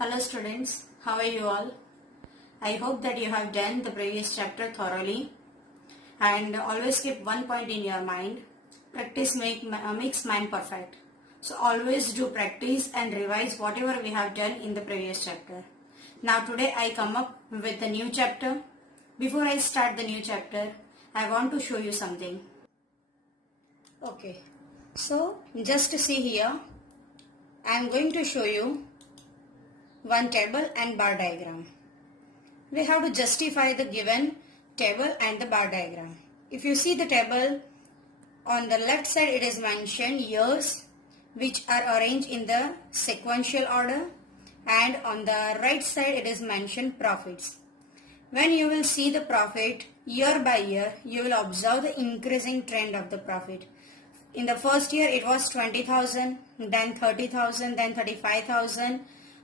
Hello students, how are you all? I hope that you have done the previous chapter thoroughly and always keep one point in your mind. Practice makes mind perfect. So always do practice and revise whatever we have done in the previous chapter. Now today I come up with a new chapter. Before I start the new chapter, I want to show you something. Okay, so just see here, I am going to show you one table and bar diagram. We have to justify the given table and the bar diagram. If you see the table, on the left side it is mentioned years which are arranged in the sequential order, and on the right side it is mentioned profits. When you will see the profit year by year, you will observe the increasing trend of the profit. In the first year it was 20,000, then 30,000, then 35,000,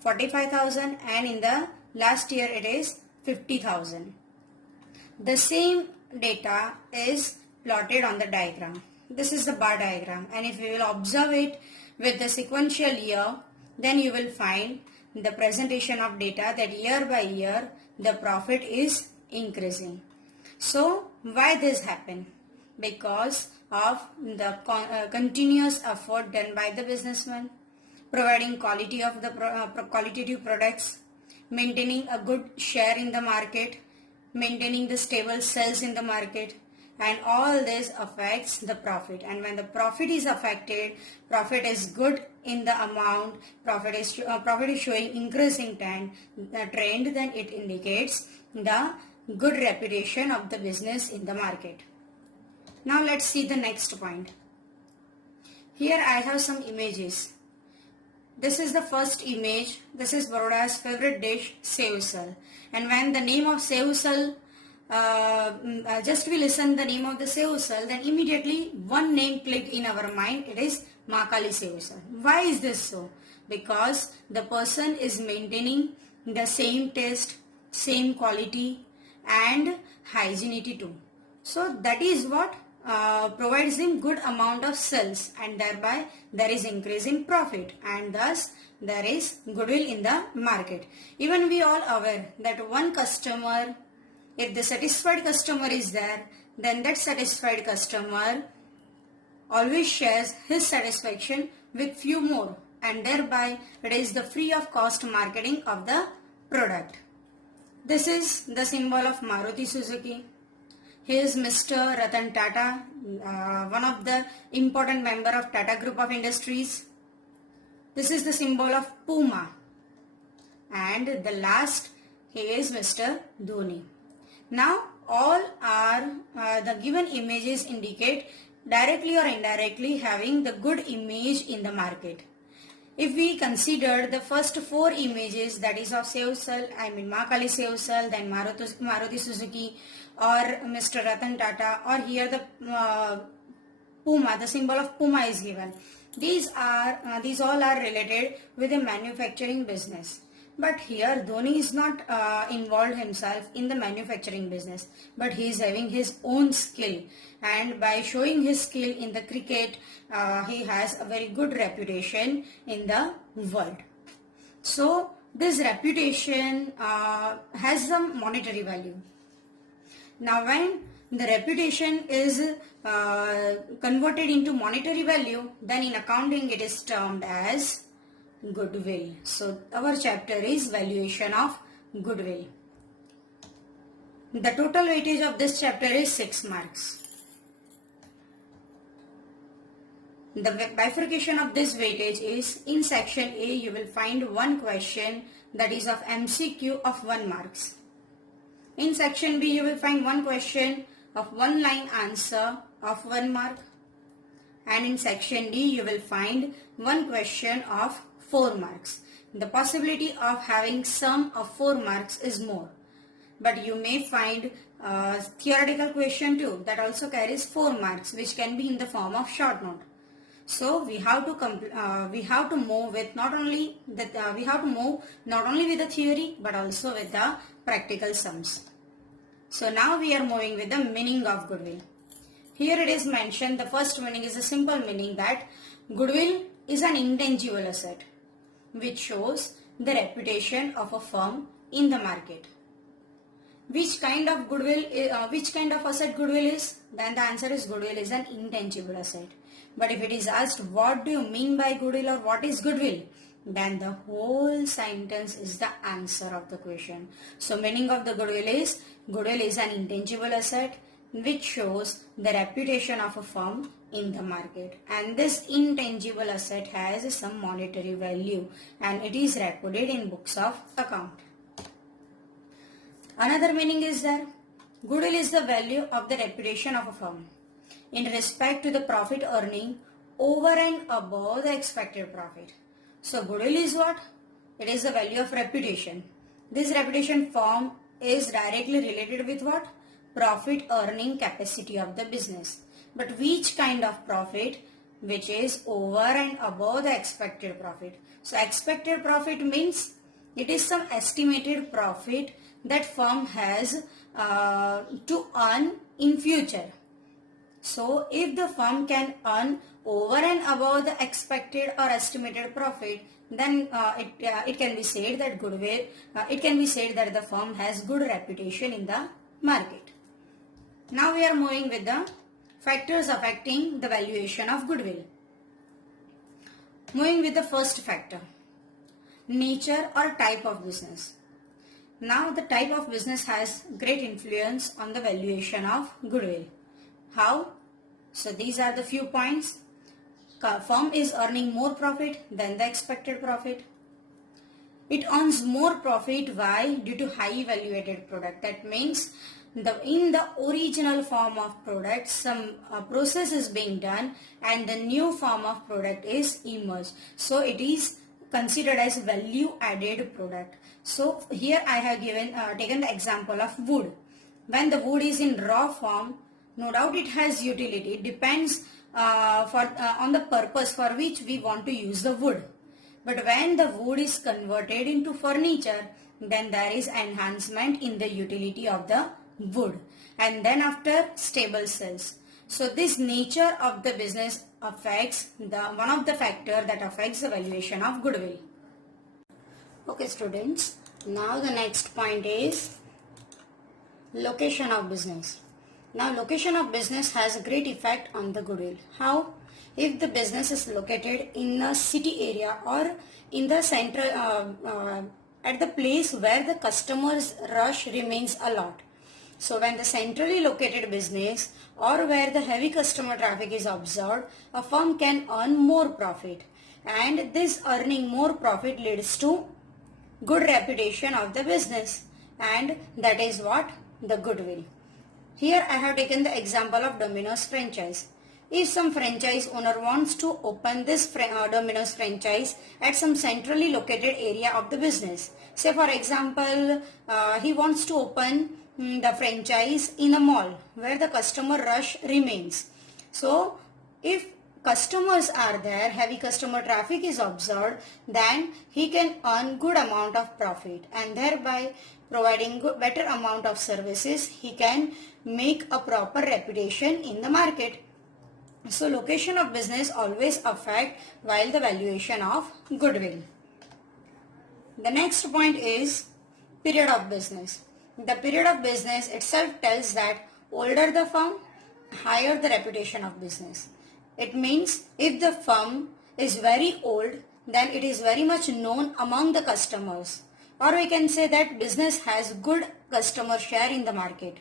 45,000, and in the last year it is 50,000. The same data is plotted on the diagram. This is the bar diagram, and if you will observe it with the sequential year, then you will find the presentation of data that year by year the profit is increasing. So why this happen? Because of the continuous effort done by the businessman, providing qualitative products, maintaining a good share in the market, maintaining the stable sales in the market, and all this affects the profit. And when the profit is affected, profit is good in the amount, profit is showing increasing trend, then it indicates the good reputation of the business in the market. Now let's see the next point. Here I have some images. This is the first image. This is Baroda's favorite dish, sev usal. And when the name of sev usal, just we listen the name of the sev usal, then immediately one name clicked in our mind. It is Mahakali sev usal. Why is this so? Because the person is maintaining the same taste, same quality, and hygienity too. So that is what provides him good amount of sales, and thereby there is increase in profit, and thus there is goodwill in the market. Even we all aware that one customer, if the satisfied customer is there, then that satisfied customer always shares his satisfaction with few more, and thereby it is the free of cost marketing of the product. This is the symbol of Maruti Suzuki. He is Mr. Ratan Tata, one of the important member of Tata Group of Industries. This is the symbol of Puma. And the last, he is Mr. Dhoni. Now all are the given images indicate directly or indirectly having the good image in the market. If we consider the first four images, that is of sev usal, Mahakali sev usal, then Maruti Suzuki, or Mr. Ratan Tata, or here the Puma, the symbol of Puma is given. These all are related with the manufacturing business. But here Dhoni is not involved himself in the manufacturing business, but he is having his own skill, and by showing his skill in the cricket, he has a very good reputation in the world. So this reputation has some monetary value. Now when the reputation is converted into monetary value, then in accounting it is termed as goodwill. So our chapter is valuation of goodwill. The total weightage of this chapter is 6 marks. The bifurcation of this weightage is, in section A you will find one question that is of MCQ of 1 marks. In section B you will find one question of 1 line answer of 1 mark, and in section D you will find one question of 4 marks. The possibility of having sum of 4 marks is more, but you may find a theoretical question too that also carries 4 marks, which can be in the form of short note. So we have to move with not only with the theory but also with the practical sums. So now we are moving with the meaning of goodwill. Here it is mentioned, the first meaning is a simple meaning that goodwill is an intangible asset which shows the reputation of a firm in the market. Which kind of asset goodwill is? Then the answer is goodwill is an intangible asset. But if it is asked what do you mean by goodwill or what is goodwill, then the whole sentence is the answer of the question. So meaning of the goodwill is an intangible asset which shows the reputation of a firm in the market, and this intangible asset has some monetary value and it is recorded in books of account. Another meaning is that goodwill is the value of the reputation of a firm in respect to the profit earning over and above the expected profit. So goodwill is what? It is the value of reputation. This reputation firm is directly related with what? Profit earning capacity of the business. But which kind of profit? Which is over and above the expected profit. So expected profit means it is some estimated profit that firm has to earn in future. So if the firm can earn over and above the expected or estimated profit, then it can be said that the firm has good reputation in the market. Now we are moving with the factors affecting the valuation of goodwill. Moving with the first factor, nature or type of business. Now the type of business has great influence on the valuation of goodwill. How? So these are the few points. Firm is earning more profit than the expected profit. It earns more profit. Why? Due to high valuated product. That means in the original form of product some process is being done and the new form of product is emerged. So it is considered as value added product. So here I have taken the example of wood. When the wood is in raw form, no doubt it has utility. It depends on the purpose for which we want to use the wood. But when the wood is converted into furniture, then there is enhancement in the utility of the wood. And then after, stable sales. So this nature of the business affects one of the factor that affects the valuation of goodwill. Okay students, now the next point is location of business. Now location of business has a great effect on the goodwill. How? If the business is located in a city area or in the central at the place where the customers rush remains a lot. So when the centrally located business or where the heavy customer traffic is observed, a firm can earn more profit, and this earning more profit leads to good reputation of the business, and that is what? The goodwill. Here I have taken the example of Domino's franchise. If some franchise owner wants to open this Domino's franchise at some centrally located area of the business, say for example he wants to open the franchise in a mall where the customer rush remains. So if customers are there, heavy customer traffic is observed, then he can earn good amount of profit, and thereby providing better amount of services, he can make a proper reputation in the market. So location of business always affect while the valuation of goodwill. The next point is period of business. The period of business itself tells that older the firm, higher the reputation of business. It means if the firm is very old, then it is very much known among the customers. Or we can say that business has good customer share in the market.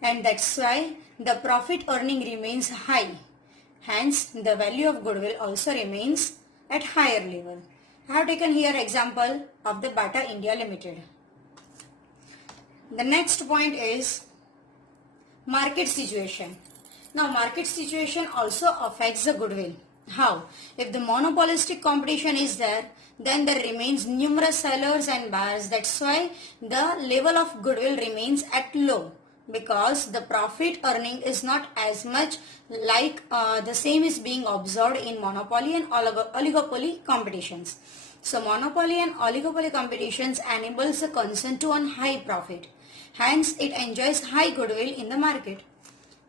And that's why the profit earning remains high. Hence, the value of goodwill also remains at higher level. I have taken here example of the Bata India Limited. The next point is market situation. Now market situation also affects the goodwill. How? If the monopolistic competition is there, then there remains numerous sellers and buyers. That's why the level of goodwill remains at low, because the profit earning is not as much like the same is being observed in monopoly and oligopoly competitions. So monopoly and oligopoly competitions enables a concern to earn high profit. Hence it enjoys high goodwill in the market.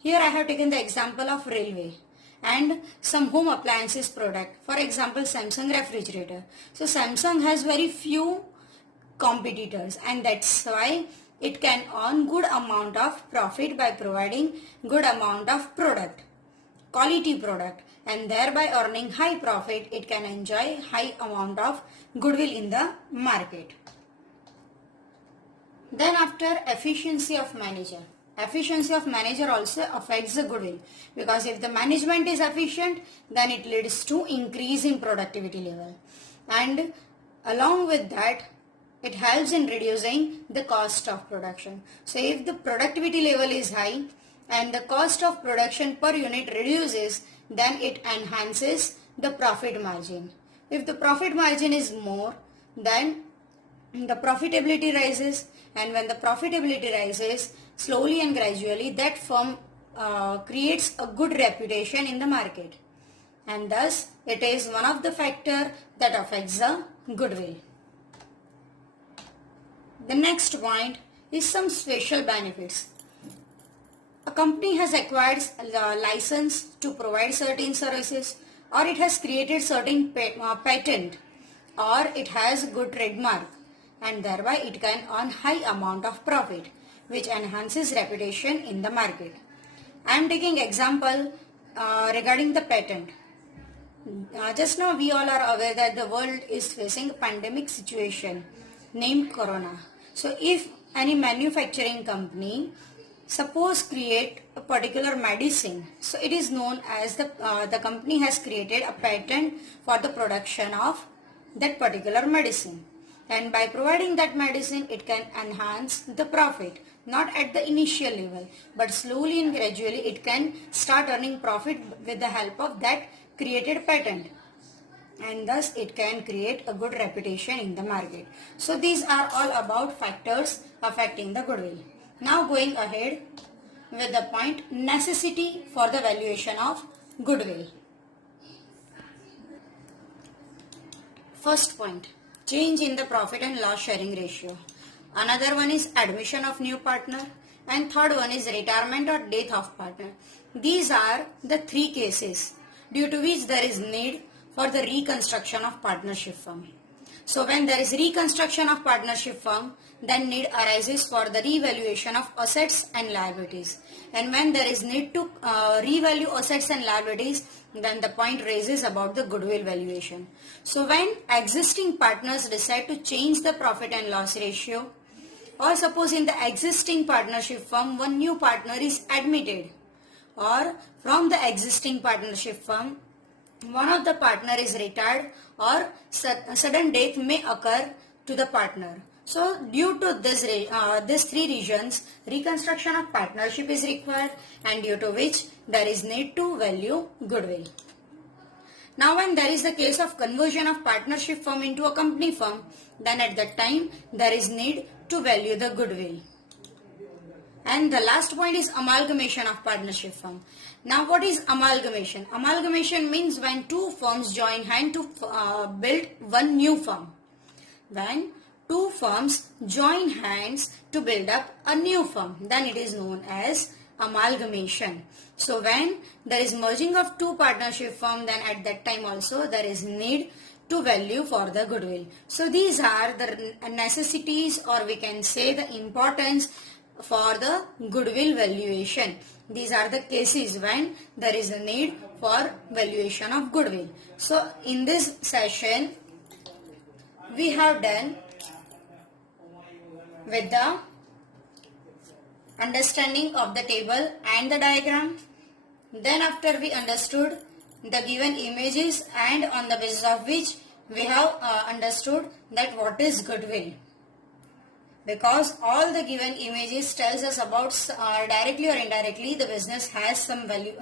Here I have taken the example of railway. and some home appliances product. For example, Samsung refrigerator. So Samsung has very few competitors, and that's why it can earn good amount of profit by providing good amount of product, quality product, and thereby earning high profit. It can enjoy high amount of goodwill in the market. Then after, efficiency of manager. Efficiency of manager also affects the goodwill, because if the management is efficient, then it leads to increase in productivity level, and along with that it helps in reducing the cost of production. So if the productivity level is high and the cost of production per unit reduces, then it enhances the profit margin. If the profit margin is more, then the profitability rises, and when the profitability rises, slowly and gradually that firm creates a good reputation in the market, and thus it is one of the factors that affects the goodwill. The next point is some special benefits. A company has acquired a license to provide certain services, or it has created certain patent, or it has good trademark, and thereby it can earn high amount of profit, which enhances reputation in the market. I am taking example regarding the patent. Just now we all are aware that the world is facing a pandemic situation named Corona. So if any manufacturing company suppose create a particular medicine, so it is known as the company has created a patent for the production of that particular medicine, and by providing that medicine it can enhance the profit, not at the initial level, but slowly and gradually it can start earning profit with the help of that created patent, and thus it can create a good reputation in the market. So these are all about factors affecting the goodwill. Now going ahead with the point, necessity for the valuation of goodwill. First point, change in the profit and loss sharing ratio. Another one is admission of new partner, and third one is retirement or death of partner. These are the three cases due to which there is need for the reconstruction of partnership firm. So when there is reconstruction of partnership firm, then need arises for the revaluation of assets and liabilities. And when there is need to revalue assets and liabilities, then the point raises about the goodwill valuation. So when existing partners decide to change the profit and loss ratio, or suppose in the existing partnership firm one new partner is admitted, or from the existing partnership firm one of the partner is retired, or sudden death may occur to the partner. So due to these three reasons, reconstruction of partnership is required, and due to which there is need to value goodwill. Now when there is the case of conversion of partnership firm into a company firm, then at that time there is need to value the goodwill. And the last point is amalgamation of partnership firm. Now what is amalgamation? Amalgamation means when two firms join hand to build one new firm. When two firms join hands to build up a new firm, then it is known as amalgamation. So when there is merging of two partnership firm, then at that time also there is need to value for the goodwill. So these are the necessities, or we can say the importance for the goodwill valuation. These are the cases when there is a need for valuation of goodwill. So in this session we have done with the understanding of the table and the diagram. Then after we understood the given images, and on the basis of which we have understood that what is goodwill. Because all the given images tells us about directly or indirectly the business has some value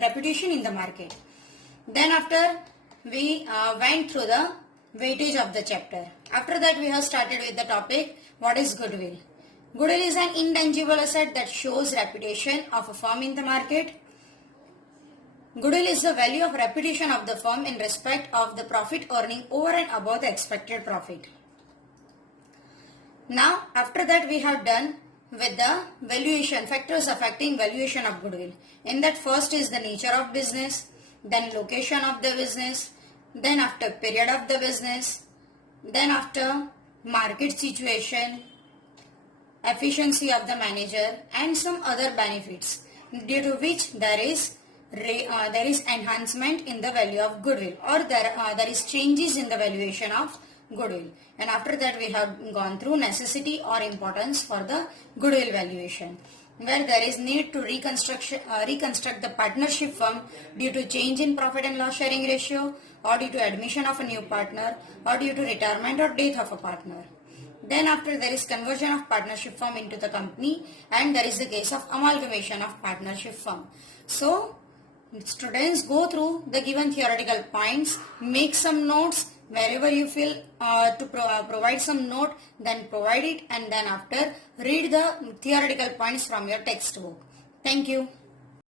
reputation in the market. Then after we went through the weightage of the chapter. After that we have started with the topic, what is goodwill. Goodwill is an intangible asset that shows reputation of a firm in the market. Goodwill is the value of reputation of the firm in respect of the profit earning over and above the expected profit. Now after that we have done with the valuation, factors affecting valuation of goodwill. In that, first is the nature of business, then location of the business, then after period of the business, then after market situation, efficiency of the manager, and some other benefits due to which there is enhancement in the value of goodwill, or there is changes in the valuation of goodwill. And after that we have gone through necessity or importance for the goodwill valuation, where there is need to reconstruct the partnership firm due to change in profit and loss sharing ratio, or due to admission of a new partner, or due to retirement or death of a partner. Then after there is conversion of partnership firm into the company, and there is the case of amalgamation of partnership firm. So students, go through the given theoretical points, make some notes. Wherever you feel to provide some note, then provide it, and then after read the theoretical points from your textbook. Thank you.